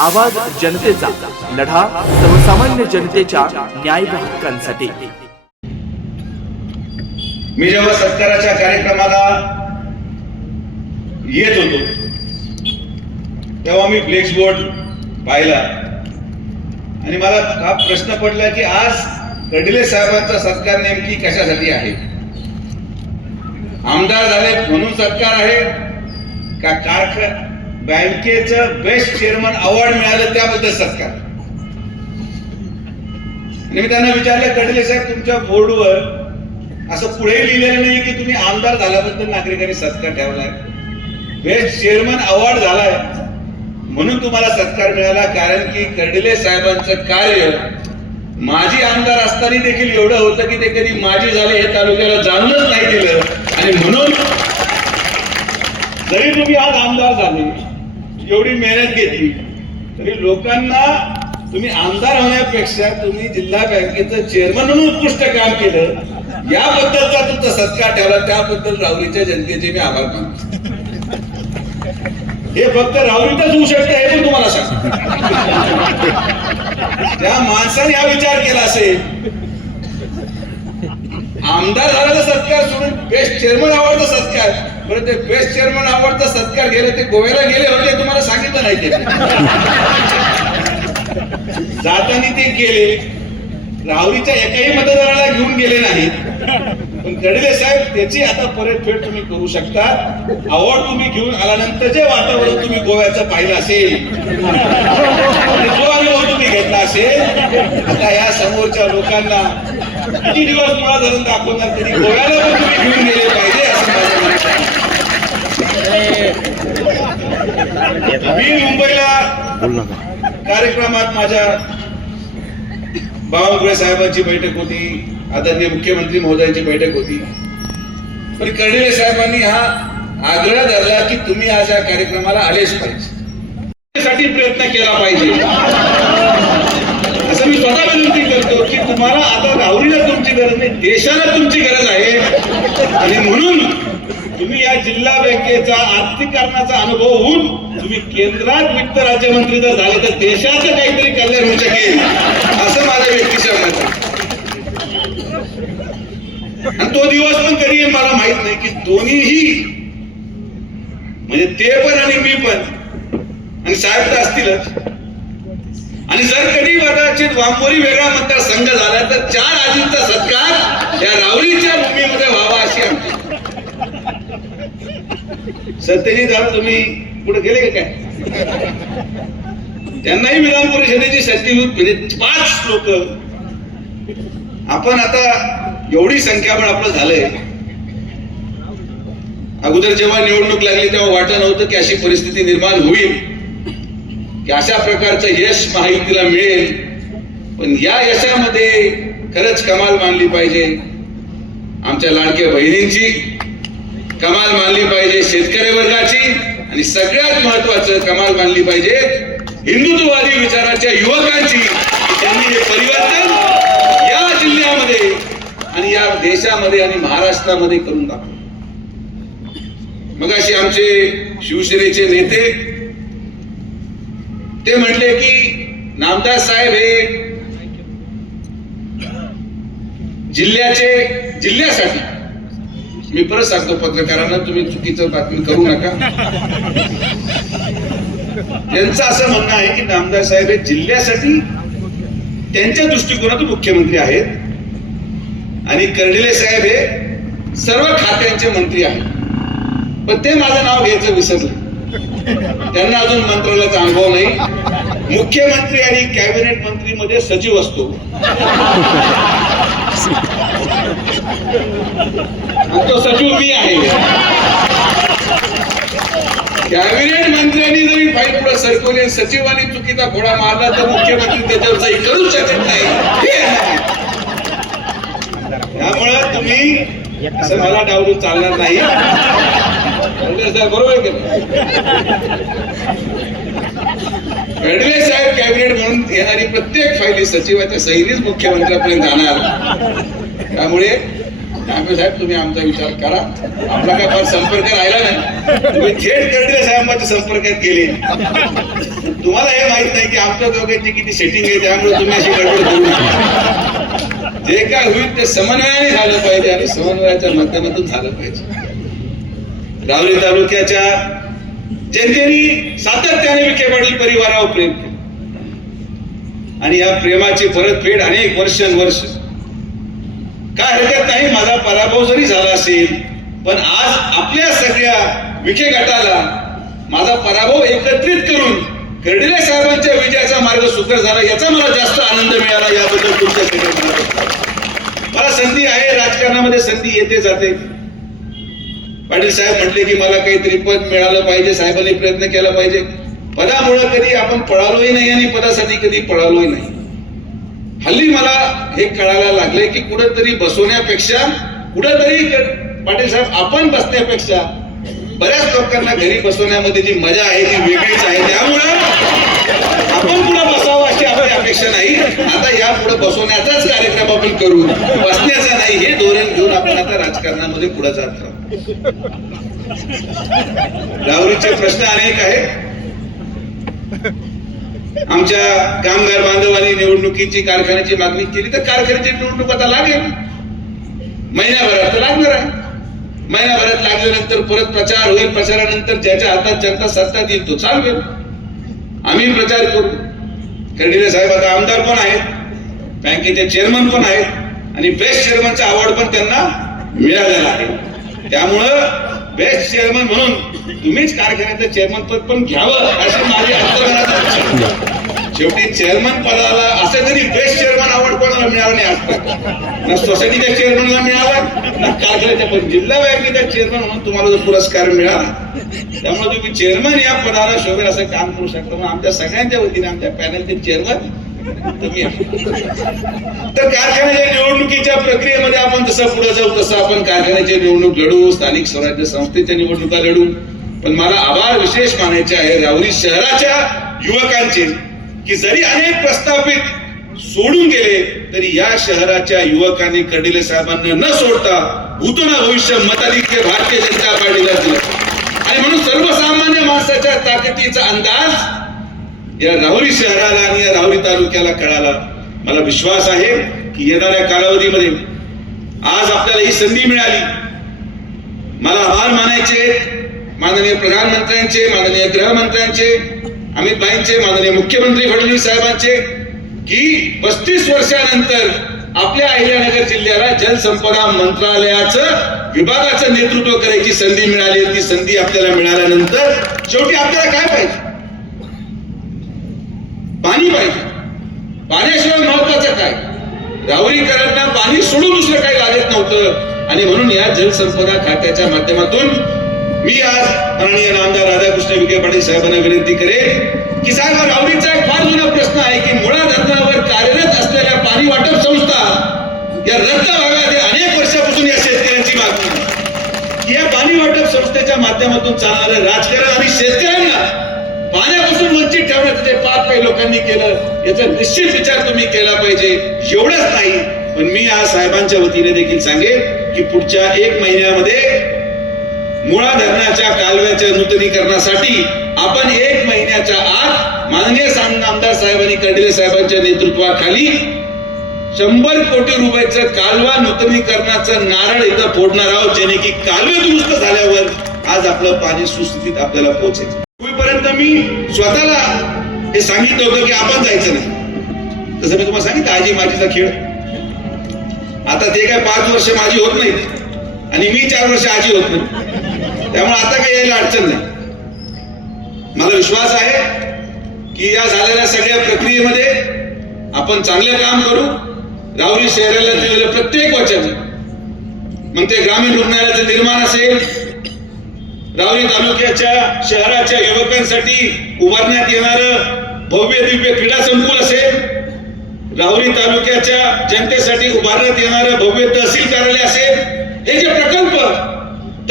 आवाज जनतेचा लढा सर्वसामान्य जनतेच्या न्याय हक्कांसाठी. मी जेव्हा सत्काराच्या कार्यक्रमाला येत होतो तेव्हा मी फ्लेक्स बोर्ड पाहिला. आणि मला हा प्रश्न पडला की आज कडले साहेबांचा सत्कार नेमकी कशासाठी आहे? आमदार झाले म्हणून सत्कार आहे का कारख बँकेचं बेस्ट चेअरमन अवॉर्ड मिळालं त्याबद्दल सत्कार. आणि मी त्यांना विचारलं कडले साहेब तुमच्या बोर्डवर असं पुढे लिहिलेलं नाही की तुम्ही आमदार झाल्याबद्दल नागरिकांनी सत्कार ठेवलाय? बेस्ट चेअरमन अवॉर्ड झालाय म्हणून तुम्हाला सत्कार मिळाला कारण की कर्डिले साहेबांचं कार्य माजी आमदार असताना देखील एवढं होतं की ते कधी माजी झाले हे तालुक्याला जाणूनच नाही दिलं. आणि म्हणून जरी तुम्ही आज आमदार झाले एवढी मेहनत घेतली. तरी लोकांना तुम्ही आमदार होण्यापेक्षा तुम्ही जिल्हा बँकेचं चेअरमन म्हणून उत्कृष्ट काम केलं. याबद्दलचा तुमचा सत्कार ठेवला त्याबद्दल राहुरीच्या जनतेचे मी आभार मानतो. हे फक्त राहुरीतच होऊ शकतं हे पण तुम्हाला सांगतो. त्या माणसाने हा विचार केला असेल आमदार झाल्याचा सत्कार सोडून बेस्ट चेअरमन अवॉर्डचा सत्कार बरं ते बेस्ट चेअरमन अवॉर्डचा सत्कार गेले ते गोव्याला गेले होते तुम्हाला सांगितलं नाही ते. जाताना ते गेले. राहुरीच्या एकाही मतदाराला घेऊन गेले नाहीत पण गडले साहेब त्याची आता परतफेड तुम्ही करू शकता. अवॉर्ड तुम्ही घेऊन आल्यानंतर जे वातावरण तुम्ही गोव्याचं पाहिलं असेल. आता या समोरच्या लोकांना किती दिवस तुम्हाला धरून दाखवणार? तरी गोव्याला पण तुम्ही घेऊन गेले पाहिजे असं. मी मुंबईला कार्यक्रमात माझ्या बावनकुळे साहेबांची बैठक होती आदरणीय मुख्यमंत्री महोदयांची बैठक होती. पण कर्डिले साहेबांनी हा आग्रह धरला की तुम्ही आज या कार्यक्रमाला आलेच पाहिजे. साठी प्रयत्न केला पाहिजे. असं स्वतः विनंती करतो की तुम्हाला आता राहुरीला तुमची गरज नाही देशाला तुमची गरज आहे. आणि म्हणून तुम्ही या जिल्हा बँकेचा आर्थिकरणाचा अनुभव होऊन तुम्ही केंद्रात वित्त राज्यमंत्री जर झाले तर देशाचं काहीतरी कल्याण होऊ शकेल असं माझ्या व्यक्तीच्या मत. आणि तो दिवस पण कधी येईल मला माहीत नाही की दोन्हीही म्हणजे ते पण आणि मी पण. आणि साहेब तर असतीलच. आणि जर कधी कदाचित वामोरी वेगळा मतदारसंघ झाला तर चार आजींचा सत्कार या रावळीच्या भूमीमध्ये व्हावा अशी आमची. सत्यजित दादा तुम्ही पुढे गेले का काय? त्यांनाही विधान परिषदेची सचिव म्हणजे पाच लोक. आपण आता एवढी संख्याबळ आपलं झालंय. अगोदर जेव्हा निवडणूक लागली तेव्हा वाटत नव्हतं की अशी परिस्थिती निर्माण होईल. की अशा प्रकारचं यश माहितीला मिळेल. पण या यशामध्ये खरंच कमाल मानली पाहिजे. आमच्या लाडक्या बहिणींची कमाल मानली पाहिजे शेतकरी वर्गाची आणि सगळ्यात महत्वाचं कमाल मानली पाहिजे हिंदुत्ववादी विचाराच्या युवकांची त्यांनी हे परिवर्तन या जिल्ह्यामध्ये आणि या देशामध्ये आणि महाराष्ट्रामध्ये करून दाखवलं. मग अशी आमचे शिवसेनेचे नेते ते म्हटले की नामदार साहेब हे जिल्ह्याचे जिल्ह्यासाठी. मी परत सांगतो पत्रकारांना तुम्ही चुकीचं बातमी करू नका. त्यांचं असं म्हणणं आहे की नामदार साहेब हे जिल्ह्यासाठी त्यांच्या दृष्टिकोनातून मुख्यमंत्री आहेत आणि कर्डिले साहेब हे सर्व खात्यांचे मंत्री आहेत. पण ते माझं नाव घ्यायचं विसरलं. त्यांना अजून मंत्रालयाचा अनुभव नाही. मुख्यमंत्री आणि कॅबिनेट मंत्री मध्ये सचिव असतो तो सचिव मी आहे. कॅबिनेट मंत्र्यांनी जरी फाईल पुढे सरकवली आणि सचिवांनी चुकीचा घोडा मारला तर मुख्यमंत्री त्याच्यावर करू शकत नाही. त्यामुळे त्यामुळं तुम्ही असं मला डावलून चालणार नाही. कडले साहेब बरोबर आहे की नाही? साहेब कॅबिनेट म्हणून येणारी प्रत्येक फायली सचिवाच्या सहीनेच मुख्यमंत्र्यापर्यंत जाणार. त्यामुळे आम्ही साहेब तुम्ही आमचा विचार करा. आपला काय फार संपर्क राहिला नाही. तुम्ही थेट कडले साहेबांच्या संपर्कात गेले. तुम्हाला हे माहीत नाही की आमच्या दोघांची किती सेटिंग आहे त्यामुळे तुम्ही अशी गडबड करू नका. जे काय होईल ते समन्वयाने झालं पाहिजे आणि समन्वयाच्या माध्यमातून झालं पाहिजे. रावरी तालुक्याच्या जनतेने सातत्याने विखे पाटील परिवारावर प्रेम केलं. आणि या प्रेमाची परतफेड अनेक वर्षांवर्ष काय हरकत नाही माझा पराभव जरी झाला असेल पण आज आपल्या सगळ्या विखे गटाला माझा पराभव एकत्रित करून कर्डिले साहेबांच्या विजयाचा मार्ग सुकर झाला याचा मला जास्त आनंद मिळाला याबद्दल तुमच्या मला संधी आहे राजकारणामध्ये संधी येते जाते. पाटील साहेब म्हटले की मला काहीतरी पद मिळालं पाहिजे साहेबांनी प्रयत्न केला पाहिजे. पदामुळे कधी आपण पळालोही नाही आणि पदासाठी कधी पळालोही नाही. हल्ली मला हे कळायला लागले की कुठंतरी बसवण्यापेक्षा कुठंतरी पाटील साहेब आपण बसण्यापेक्षा बऱ्याच लोकांना घरी बसवण्यामध्ये जी मजा आहे ती वेगळीच आहे त्यामुळं आपण पुढे बसावं अशी आपली अपेक्षा नाही. आता या पुढे बसवण्याचाच कार्यक्रम आपण करू. बसण्याचा नाही हे धोरण घेऊन आपण आता राजकारणामध्ये पुढे जात राहू. राहुरीचे प्रश्न अनेक आहेत. आमच्या कामगार बांधवांनी निवडणुकीची कारखान्याची मागणी केली तर कारखान्याची निवडणूक आता लागेल. महिन्याभरात तर लागणार आहे. महिन्याभरात लागल्यानंतर परत प्रचार होईल. प्रचारानंतर ज्याच्या हातात जनता सत्ता देईल तो चालवेल. आम्ही प्रचार करू. कर्डिले साहेब आता आमदार पण आहेत. बँकेचे चेअरमन पण आहेत. आणि बेस्ट चेअरमनचा अवॉर्ड पण त्यांना मिळालेला आहे. त्यामुळं बेस्ट चेअरमन म्हणून तुम्हीच कारखान्याचं चेअरमन पद पण घ्यावं अशी माझी आहे. शेवटी चेअरमन पदाला असं तरी बेस्ट चेअरमन अवॉर्ड कोणाला मिळालं नाही आजपर्यंत ना सोसायटीच्या चेअरमनला मिळाला ना कारखान्याच्या पण जिल्हा बँकेच्या चेअरमन म्हणून तुम्हाला जो पुरस्कार मिळाला त्यामुळे तुम्ही चेअरमन या पदाला शोभेल असं काम करू शकता म्हणून आमच्या सगळ्यांच्या वतीने आमच्या पॅनलचे चेअरमन. तर कारखान्याच्या निवडणुकीच्या प्रक्रियेमध्ये आपण जसं पुढे जाऊ तसं आपण कारखान्याची निवडणूक लढू स्थानिक स्वराज्य संस्थेच्या निवडणुका लढू. पण मला आभार विशेष मानायचे आहे राहुरी शहराच्या युवकांचे की जरी अनेक प्रस्थापित सोडून गेले तरी या शहराच्या युवकांनी कर्डिले साहेबांना न सोडता भूतोना भविष्य मताधिक्य भारतीय जनता पार्टीला दिलं. आणि म्हणून सर्वसामान्य माणसाच्या ताकदीचा अंदाज या राहुरी शहराला आणि या राहुरी तालुक्याला कळाला. मला विश्वास आहे की येणाऱ्या कालावधीमध्ये आज आपल्याला ही संधी मिळाली. मला आभार मानायचे माननीय प्रधानमंत्र्यांचे माननीय गृहमंत्र्यांचे अमित भाईंचे माननीय मुख्यमंत्री फडणवीस साहेबांचे की पस्तीस वर्षानंतर आपल्या अहिल्यानगर जिल्ह्याला जलसंपदा मंत्रालयाचं विभागाचं नेतृत्व करायची संधी मिळाली. ती संधी आपल्याला मिळाल्यानंतर शेवटी आपल्याला काय पाहिजे? पाणी पाहिजे. पाण्याशिवाय महत्वाचं काय? राहुरीकरांना पाणी सोडून दुसरं काही लागत नव्हतं. आणि म्हणून या जलसंपदा खात्याच्या माध्यमातून मी आज माननीय नामदार राधाकृष्ण विखे पाटील साहेबांना विनंती करेन की साहेब हा एक फार जुना प्रश्न आहे की मुळा धरणावर कार्यरत असलेल्या पाणी वाटप संस्था या रद्द भागात अनेक वर्षापासून या शेतकऱ्यांची मागणी या पाणी वाटप संस्थेच्या माध्यमातून चालणारं राजकारण आणि शेतकऱ्यांना पाण्यापासून वंचित ठेवण्याचं जे पाप काही लोकांनी केलं याचा निश्चित विचार तुम्ही केला पाहिजे. एवढंच नाही पण मी आज साहेबांच्या वतीने देखील सांगेन की पुढच्या एक महिन्यामध्ये मुळा धरणाच्या कालव्याच्या नूतनीकरणासाठी आपण एक महिन्याच्या आत माननीय आमदार साहेबांनी कर्डिले साहेबांच्या नेतृत्वाखाली शंभर कोटी रुपयाचं कालवा नूतनीकरणाचं नारळ इथं फोडणार आहोत जेणे की कालवे दुरुस्त झाल्यावर आज आपलं पाणी सुस्थितीत आपल्याला पोहोचेल. पूर्वीपर्यंत मी स्वतःला हे सांगितलं होतं की आपण जायचं नाही. तसं मी तुम्हाला सांगितलं आजी माझीचा खेळ. आता ते काय पाच वर्ष माझी होत नाहीत आणि मी चार वर्ष आजी होत नाही. त्यामुळे आता काही यायला अडचण नाही. मला विश्वास आहे की या झालेल्या सगळ्या प्रक्रियेमध्ये आपण चांगले काम करू. रावरी शहराला दिलेलं प्रत्येक वचन. मग ते ग्रामीण रुग्णालयाचं निर्माण असेल राहुरी तालुक्याच्या शहराच्या युवकांसाठी उभारण्यात येणारं भव्य दिव्य क्रीडा संकुल असेल. राहुरी तालुक्याच्या जनतेसाठी उभारण्यात येणारं भव्य तहसील कार्यालय असेल. हे जे प्रकल्प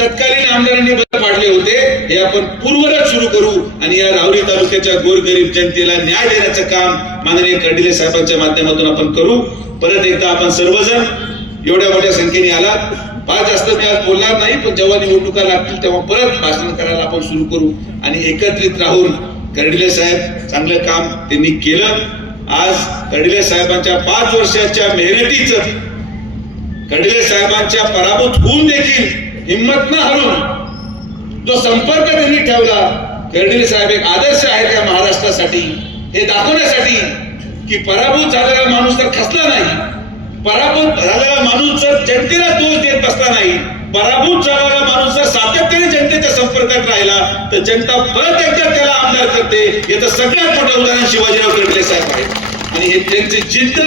तत्कालीन आमदारांनी बंद पाडले होते हे आपण पूर्वरच सुरू करू आणि या राहुरी तालुक्याच्या गोरगरीब जनतेला न्याय देण्याचं काम माननीय कर्डिले साहेबांच्या माध्यमातून आपण करू. परत एकदा आपण सर्वजण एवढ्या मोठ्या संख्येने आलात. फार जास्त मी आज बोलणार नाही पण जेव्हा निवडणुका लागतील तेव्हा परत भाषण करायला आपण सुरू करू. आणि एकत्रित राहून कर्डिले साहेब चांगलं काम त्यांनी केलं. आज कर्डिले साहेबांच्या पाच वर्षाच्या मेहनतीचं कर्डिले साहेबांच्या पराभूत होऊन देखील हिंमत न हरून जो संपर्क त्यांनी ठेवला कर्डिले साहेब एक आदर्श आहेत या महाराष्ट्रासाठी. हे दाखवण्यासाठी की पराभूत झालेला माणूस तर खसला नाही. पराभूत झालेला माणूस जर जनतेला दोष देत बसला नाही. पराभूत झालेला माणूस जर सातत्याने जनतेच्या संपर्कात राहिला तर जनता परत एकदा त्याला आमदार करते. याचं सगळ्यात मोठं उदाहरण शिवाजीराव कर्डिले साहेब आहे. आणि हे त्यांची जिद्द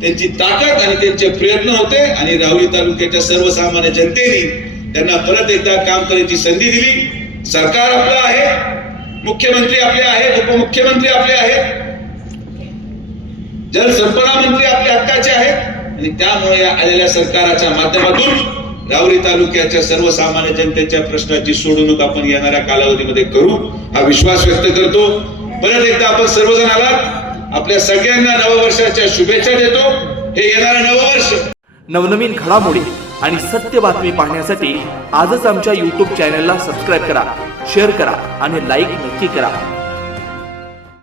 त्यांची ताकद आणि त्यांचे प्रयत्न होते. आणि राहुरी तालुक्याच्या सर्वसामान्य जनतेने त्यांना परत एकदा काम करायची संधी दिली. सरकार आपलं आहे मुख्यमंत्री आपले आहेत उपमुख्यमंत्री आपले आहेत. जलसंपदा मंत्री आपल्या हक्काचे आहेत आणि त्यामुळे आलेल्या सरकाराच्या माध्यमातून राहुरी तालुक्याच्या सर्वसामान्य जनतेच्या प्रश्नाची सोडवणूक आपण येणाऱ्या कालावधीमध्ये करू हा विश्वास व्यक्त करतो. परत एकदा आपण सर्वजण आलात आपल्या सगळ्यांना नववर्षाच्या शुभेच्छा देतो. हे येणारं नववर्ष. नवनवीन घडामोडी आणि सत्य बातमी पाहण्यासाठी आजच आमच्या यूट्यूब चॅनलला सबस्क्राईब करा शेअर करा आणि लाईक नक्की करा.